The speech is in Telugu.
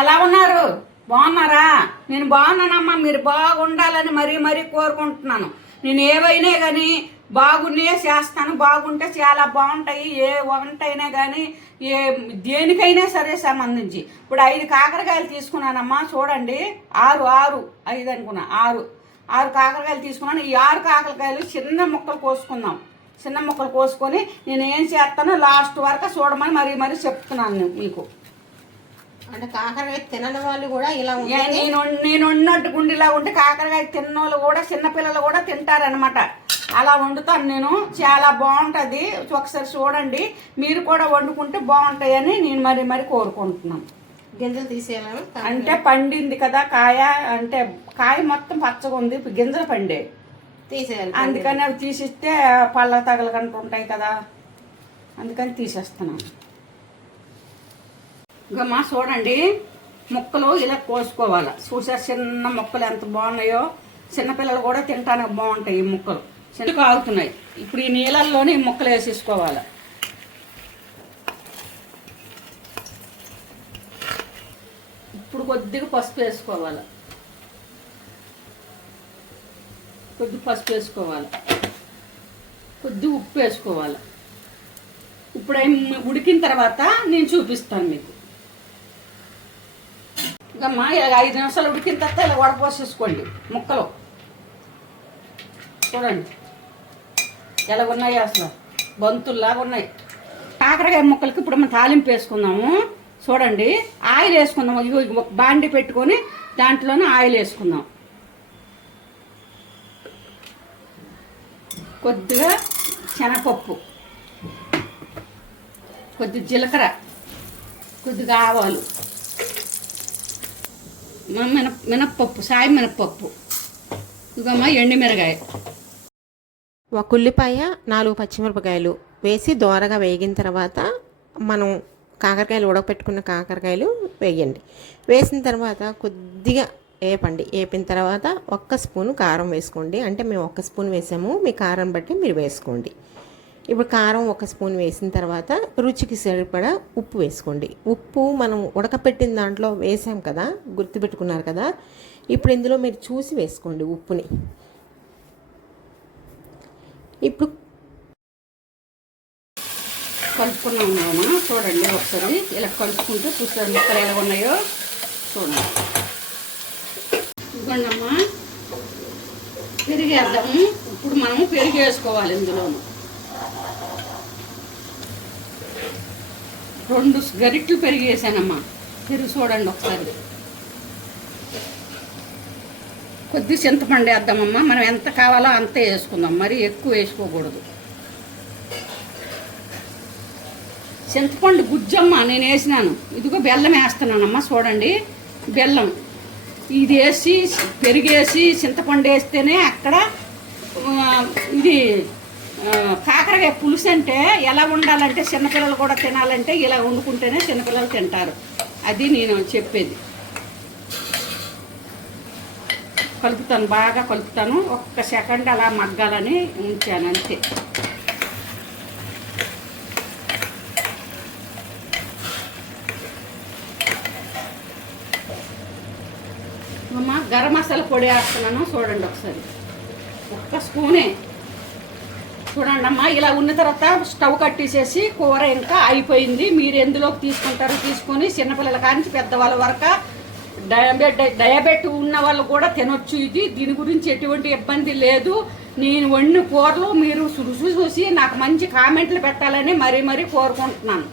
ఎలా ఉన్నారు? బాగున్నారా? నేను బాగున్నానమ్మా. మీరు బాగుండాలని మరీ మరీ కోరుకుంటున్నాను. నేను ఏవైనా కానీ బాగున్నాయే చేస్తాను. బాగుంటే చాలా బాగుంటాయి. ఏ వంట అయినా కానీ ఏ దేనికైనా సరే సంబంధించి. ఇప్పుడు ఐదు కాకరకాయలు తీసుకున్నానమ్మా. చూడండి. ఆరు ఆరు. ఐదు అనుకున్నా. ఆరు. ఆరు కాకరకాయలు తీసుకున్నాను. ఈ ఆరు కాకరకాయలు చిన్న ముక్కలు కోసుకుందాం. చిన్న ముక్కలు కోసుకొని నేను ఏం చేస్తానో లాస్ట్ వరకు చూడమని మరీ మరీ చెప్తున్నాను మీకు. అంటే కాకరకాయ తినని వాళ్ళు కూడా ఇలా నేను నేను ఉన్నట్టు గుండెలా ఉంటే కాకరకాయ తిన్నోళ్ళు కూడా చిన్నపిల్లలు కూడా తింటారనమాట అలా వండుతాను నేను. చాలా బాగుంటుంది. ఒకసారి చూడండి. మీరు కూడా వండుకుంటే బాగుంటాయని నేను మరి మరి కోరుకుంటున్నాను. గింజలు తీసేయాలని అంటే పండింది కదా కాయ అంటే కాయ మొత్తం పచ్చగా ఉంది. గింజలు పండే. తీసేయాలి. అందుకని అవి తీసిస్తే పళ్ళ తగలకంటూ ఉంటాయి కదా. అందుకని తీసేస్తున్నాను. ఇంకా మా చూడండి. ముక్కలు ఇలా కోసుకోవాలి. చూసా చిన్న ముక్కలు ఎంత బాగున్నాయో? చిన్నపిల్లలు కూడా తినడానికి బాగుంటాయి ఈ ముక్కలు. చిన్న ఆగుతున్నాయి? ఇప్పుడు ఈ నీళ్ళల్లోనే ఈ ముక్కలు వేసేసుకోవాలి. ఇప్పుడు కొద్దిగా పసుపు వేసుకోవాలి. కొద్ది పసుపు వేసుకోవాలి. కొద్ది ఉప్పు వేసుకోవాలి. ఇప్పుడు ఉడికిన తర్వాత నేను చూపిస్తాను మీకు. ఇంకమ్మా ఇలా ఐదు నిమిషాలు ఉడికిన తర్వాత ఇలా వడపోసేసుకోండి ముక్కలు. చూడండి. ఎలా ఉన్నాయి అసలు? బంతుల్లాగా ఉన్నాయి. కాకరకాయ ముక్కలకి ఇప్పుడు మనం తాలింపు వేసుకుందాము. చూడండి ఆయిల్ వేసుకుందాం ఇగో ఒక బాండి పెట్టుకొని దాంట్లోనే ఆయిల్ వేసుకుందాం. కొద్దిగా శనగపప్పు. కొద్ది జీలకర్ర. కొద్దిగా ఆవాలు. మిన మినప్పప్పు సాయి మినప్పప్పు. ఇదమ్మా ఎండుమిరగాయ ఒక ఉల్లిపాయ నాలుగు పచ్చిమిరపకాయలు వేసి దోరగా వేగిన తర్వాత మనం కాకరకాయలు ఉడకపెట్టుకున్న కాకరకాయలు వేయండి. వేసిన తర్వాత కొద్దిగా వేపండి వేపిన తర్వాత ఒక్క స్పూను కారం వేసుకోండి. అంటే మేము ఒక్క స్పూన్ వేసాము. మీ కారం బట్టి మీరు వేసుకోండి. ఇప్పుడు కారం ఒక స్పూన్ వేసిన తర్వాత రుచికి సరిపడా ఉప్పు వేసుకోండి. ఉప్పు మనం ఉడకపెట్టిన దాంట్లో వేసాం కదా గుర్తుపెట్టుకున్నారు కదా ఇప్పుడు ఇందులో మీరు చూసి వేసుకోండి ఉప్పుని. ఇప్పుడు కలుపుకున్నాం మేము చూడండి ఒకసారి ఇలా కలుపుకుంటూ చూస్తారు ముక్కలు ఎలా ఉన్నాయో చూడండి. ఇదిగోండమ్మా పెరిగేద్దాము. ఇప్పుడు మనము పెరిగేసుకోవాలి వేసుకోవాలి రెండు గరిట్లు పెరిగి వేసానమ్మా పెరుగు చూడండి ఒకసారి. కొద్ది చింతపండు వేద్దామమ్మా. మనం ఎంత కావాలో అంతే వేసుకుందాం. మరి ఎక్కువ వేసుకోకూడదు. చింతపండు గుజ్జమ్మ నేను వేసినాను. ఇదిగో బెల్లం వేస్తున్నానమ్మా చూడండి. బెల్లం. ఇది వేసి పెరిగేసి చింతపండు వేస్తేనే అక్కడ ఇది కాకరకాయ పులుసు అంటే ఎలా ఉండాలంటే చిన్నపిల్లలు కూడా తినాలంటే ఇలా వండుకుంటేనే చిన్నపిల్లలు తింటారు. అది నేను చెప్పేది. కలుపుతాను బాగా కలుపుతాను. ఒక్క సెకండ్ అలా మగ్గాలని ఉంచాను అంతే. అమ్మ గరం మసాలా పొడి వేస్తున్నాను చూడండి ఒకసారి. ఒక్క స్పూనే. చూడండి అమ్మా ఇలా ఉన్న తర్వాత స్టవ్ కట్టేసేసి కూర ఇంకా అయిపోయింది. మీరు ఎందులోకి తీసుకుంటారో తీసుకొని చిన్నపిల్లల కానించి పెద్దవాళ్ళ వరకు డయాబెట్ డయాబెట్ ఉన్న వాళ్ళు కూడా తినొచ్చు ఇది. దీని గురించి ఎటువంటి ఇబ్బంది లేదు. నేను వండిన కూరలు మీరు రుచి చూసి నాకు మంచి కామెంట్లు పెట్టాలని మరీ మరీ కోరుకుంటున్నాను.